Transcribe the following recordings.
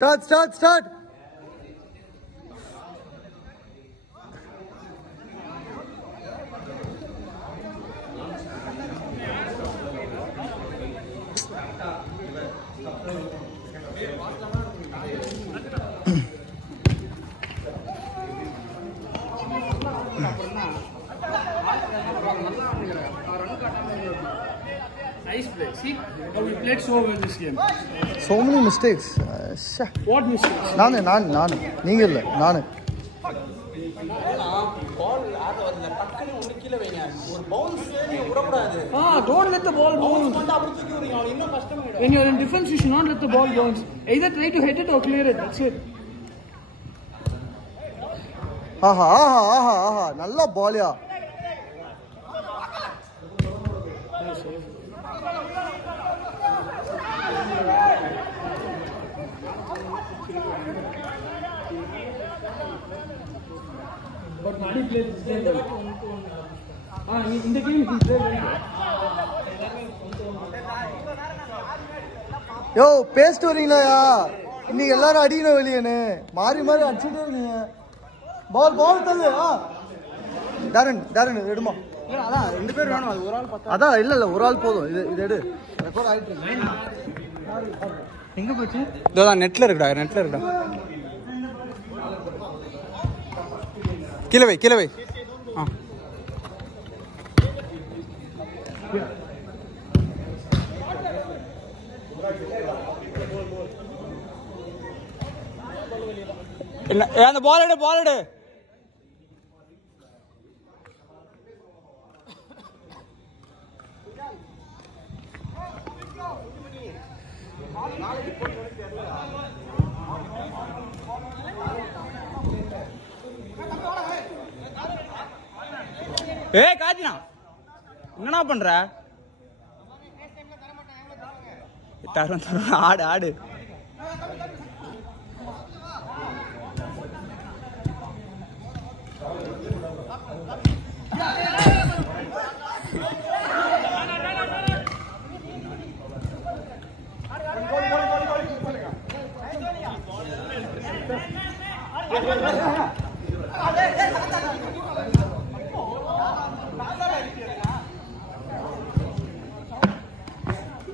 Start. Nice play. See how we played so well this game. So many mistakes. What mistakes? நானு நீங்க இல்ல நானு. Don't let the ball bounce. When you're in defense, you should not let the ball bounce. Either try to hit it or clear it. That's it. ஆஹா நல்ல Palya. But Nadi plays this game well. In the game he played very well. யோ பேஸ்ட் வரீங்களாயா? இன்னைக்கு எல்லாரும் அடிக்கணும் வெளியேன்னு மாறி அடிச்சுட்டே இருக்கீங்க. பால் தள்ளு. டரன் எடுமா. அதான் ரெண்டு பேர் வேணும். அது ஒரு ஆள் பார்த்தா அதான் இல்ல ஒரு ஆள் போதும். இது எடு. ரெக்கார்ட் ஆயிட்டு இருக்கு. எங்க போச்சு? இதோதான் நெட்ல இருக்குடா. கீழே வை. என்ன அந்த பால் எடு. காஜினா என்னடா பண்ற? தரம் ஆடு.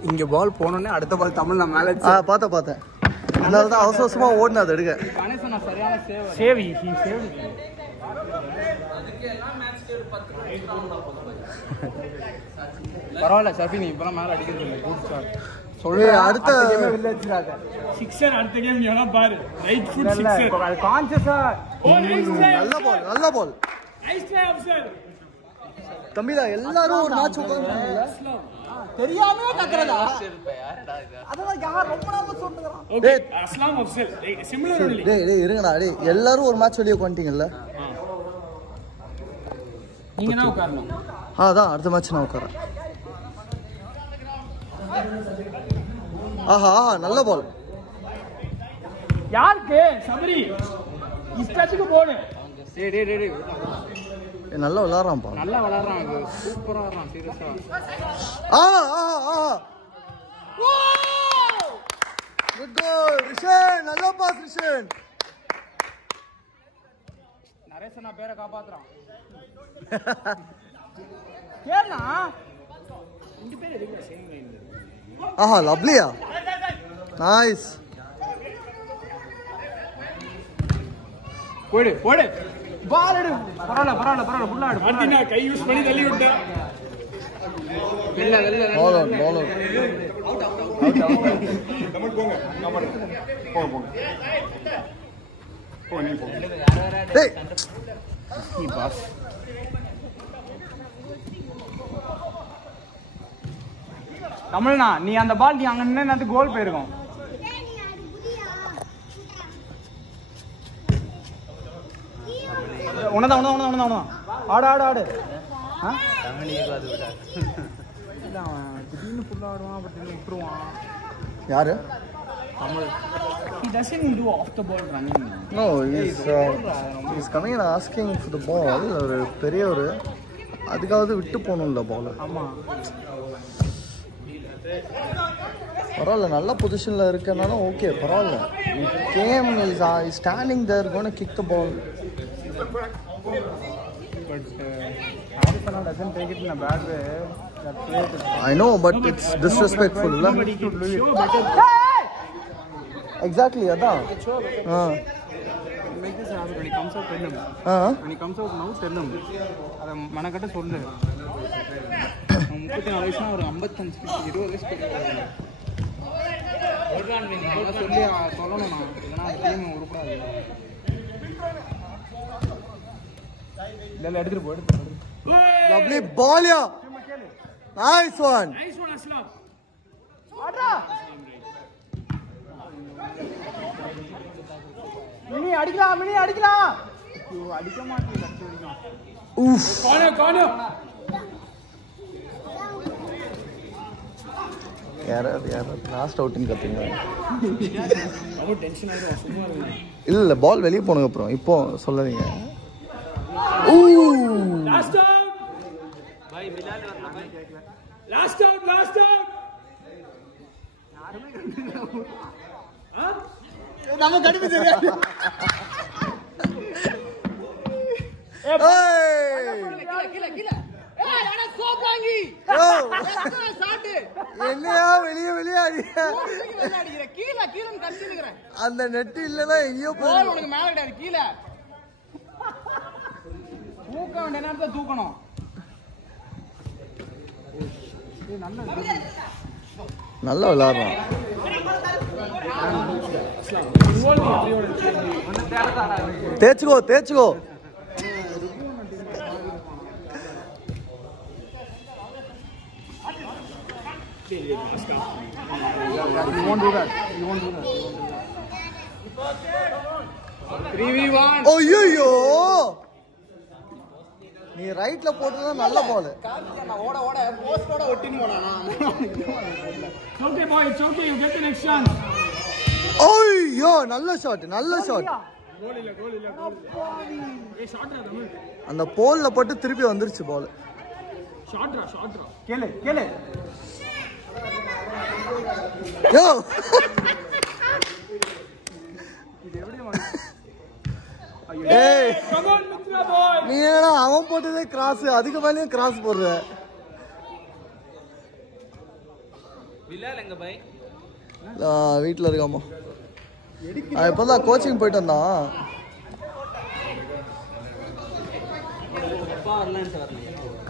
இங்க பால் போனோடனே அடுத்த பால் தமிழ் நான் மேல பார்த்தேன். அதனால தான் அவசரமா ஓடினா அதை எடுக்க. சரியான சேவ். பரவாயில்ல சஃபி, நீ இப்பெல்லாம் மேல அடிக்கிறது குட் ஷாட். சொல்லு அடுத்த கேமே வெளில வச்சிராத. சிக்ஸர் அடுத்த கேம் ஏனா பாரு. Right foot sixer. கான்ஷியஸா. நல்ல பால். Nice try Absar. தம்பிடா எல்லாரும் ஒரு மேட்ச் உட்கார்ந்தாங்க. தெரியாம கக்கறதா? அதெல்லாம் யார் ரொம்ப நாம சொல்றதா? ஓகே அஸ்லாம் அப்சல். Similar only. டேய் இருங்கடா. எல்லாரும் ஒரு மேட்ச் வெளிய உட்கார்ந்தீங்கல்ல? நீங்க என்ன உட்காரணும்? அதான் அடுத்த மேட்ச் நான் உட்காரேன். ஆஹா நல்ல பால். யாருக்கு? சபரி. இஸ்டாச்சுக்கு போடு. டேய். நல்லா விளையாடுறான்ப்பா. நல்லா விளையாடுறான். சூப்பரா விளையாடுறான் சீரியஸா. Good goal Rishan. நல்ல பாஸ் ரிஷன். நரேசனா பேரை காப்பாத்துறான். கேளா ரெண்டு பேர் எதுக்கு சேம் லைன்ல? ஆஹா லவ்லியா. நைஸ். போடு பால் எடு. பரவாயில்ல ஃபுல்லா எடு. மார்டினா கை யூஸ் பண்ணி தள்ளி விட்ட. வெல்ல பால் அவுட். கமெண்ட் போங்க. டேய் நீ பாஸ். தமிழ்னா நீ அந்த பால் நீ அங்க நின்னு கோல் போயிருக்கும். உனதான் ஆடு. திடீர்னு ஃபுல்லா ஆடுவான், பட் விட்டுருவான். யாரு? He doesn't do off the ball running. No, he's coming and asking for the ball. ஒரு பெரிய ஒரு அதுக்காவது விட்டு போகணும்ல பால். ஆமா. பரவாயில்ல, நல்ல பொசிஷனில் இருக்கனாலும் ஓகே, பரவாயில்ல. Game is standing there gonna kick the ball. But Arsenal doesn't take it in a bad way. That play is I know, but it's disrespectful. somebody should do it. Exactly, அதான். Make this happen. When he comes out, tell him. When he comes out now, tell him. அதை மனக்கட்ட சொல்லு. 34 வயசுனா ஒரு 55 20 வயசு சொல்லி சொல்லணும் நான், இல்லைன்னா அந்த டீம் உருப்படாது. இல்லை எடுத்துட்டு போ. Lovely ball, yeah. Nice one. Nice one, Aslam. Mini அடிக்கலாம், மினி அடிக்கலாம். ஐயோ அடிக்க மாட்டேன் கடைசி வரைக்கும். Oof. Corner. யாராவது லாஸ்ட் அவுட்னு கற்றுங்க. ரொம்ப டென்ஷன் ஆகிடும், சும்மா இருக்கு. இல்லை, பால் வெளியே போனதுக்கு அப்புறம் இப்போ சொல்லாதீங்க. Last out. Last out. நம்ம கடுப்பு தெரியாது. என்னையா வெளியே அந்த நெட் இல்லைன்னா எங்கேயோ போய் உனக்கு மேல கிடையாது, கீழே தூக்க வேண்டிய நேரத்தை தூக்கணும். நல்லா விளையாடுறான். தேச்சுக்கோ. You won't do that. 3v1. ஐயோ, நீ ரைட்ல போட்டதுதான் நல்ல பால். ஓட போஸ்டோட ஒட்டின்னு போனானா. Okay boy, it's okay, you get the next chance. ஐயோ, நல்ல ஷாட். கோல் இல்ல. ஏய் ஷாட்ரா தமிழ். அந்த போல்ல போட்டு திருப்பி வந்துருச்சு பால். ஷாட்ரா. கேளு யோ, ஏய், Come on Mitra boy. நீ ஏன்னா அவன் போட்டதே கிராஸ், அதுக்கு மேலேயும் கிராஸ் போடுற. விலால் எங்க பை? வீட்டில் இருக்காமா. இப்போதான் கோச்சிங் போயிட்டு வந்தான்.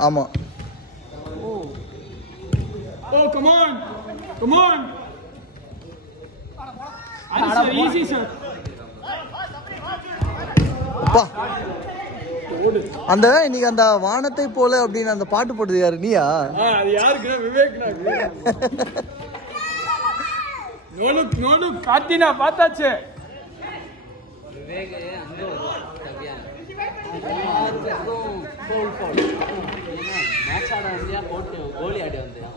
ஆமாம். Oh, come on. Easy sir. அப்பா, அந்த இன்னைக்கு அந்த வானத்தை போல அப்படின்னு அந்த பாட்டு போட்டது யாரு? நீயா? அது யாருக்கு? விவேக் நாக்கு. No look காத்தினா பார்த்தாச்சு. விவேக் அங்க வரும். மேட்ச் ஆட வந்தியா போட்டு கோலி ஆடி வந்தியா?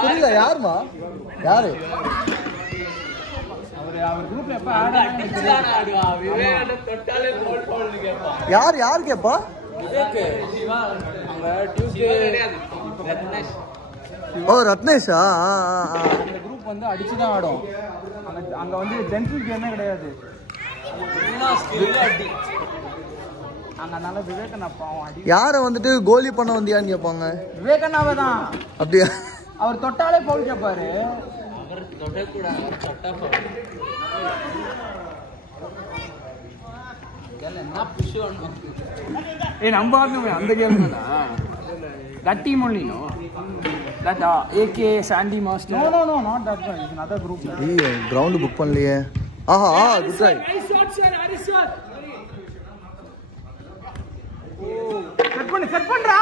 புரியல, யாருமா? யாரு? அவர் குரூப்ல எப்ப ஆட் ஆடுவா விவேக் தொட்டாலே கோல் கேப்பா. யார் கேப்பா? விவேக் அங்க டியூஸ்டே ரத்னேஷ். ஓ, ரத்னேஷா? அந்த குரூப் வந்து அடிச்சுதான் ஆடும். அங்க வந்து ஜென்டில் கேமே கிடையாது. அங்கனால விவேகண்ணா பாவம் அடி. யாரை வந்துட்டு கோலி பண்ண வந்தியான்னு கேட்பாங்க. விவேகண்ணாவே தான். அப்படியா? அவர் தொட்டாலே பவுல் கேட்பாரு. அவர் தொடக்கூடாது, அவர் தொட்டா பவுல். என்ன புஷ் பண்ணணும்? நம்ம ஆடுமே அந்த கேம் தான். That team only, no? That AK Sandy Master. No, not that one. It's another group. ஏய், கிரவுண்ட் புக் பண்ணலையே. ஆஹா, good try. Nice shot sir, Haris sir. Set பண்றா.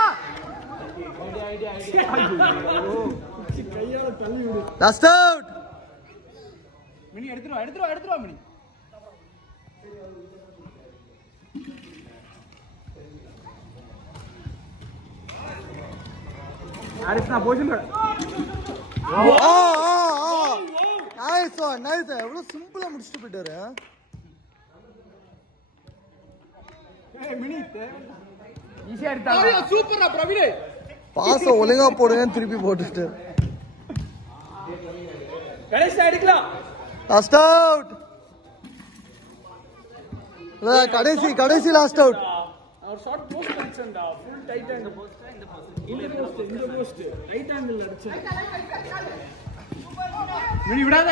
கையால தள்ளி விடு. Last out. மினி எடுத்துரு வா மினி. ஆரிஸ்னா போஜன். நைஸ். எவ்வளவு சிம்பிளா முடிச்சிட்டு போயிட்டாரு. மினி ஈஸியா எடுத்தாங்க. சூப்பரா பிரவீன். பாச ஒழுங்கா போடுங்கன்னு திருப்பி போட்டுட்டு கடைசி அடிக்கலாம். Last out. கடைசி லாஸ்ட் அவுட். அவர் ஷார்ட் போஸ்ட் அடிச்சண்டா. Full tight angle post. இந்த போஸ்ட் ரைட் ஆங்கிள் அடிச்சேன். விடி விடாத.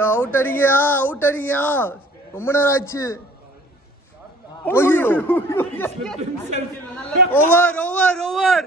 அவுட் அடிங்கயா. ரொம்ப நேரம் ஆச்சு. ஓவர்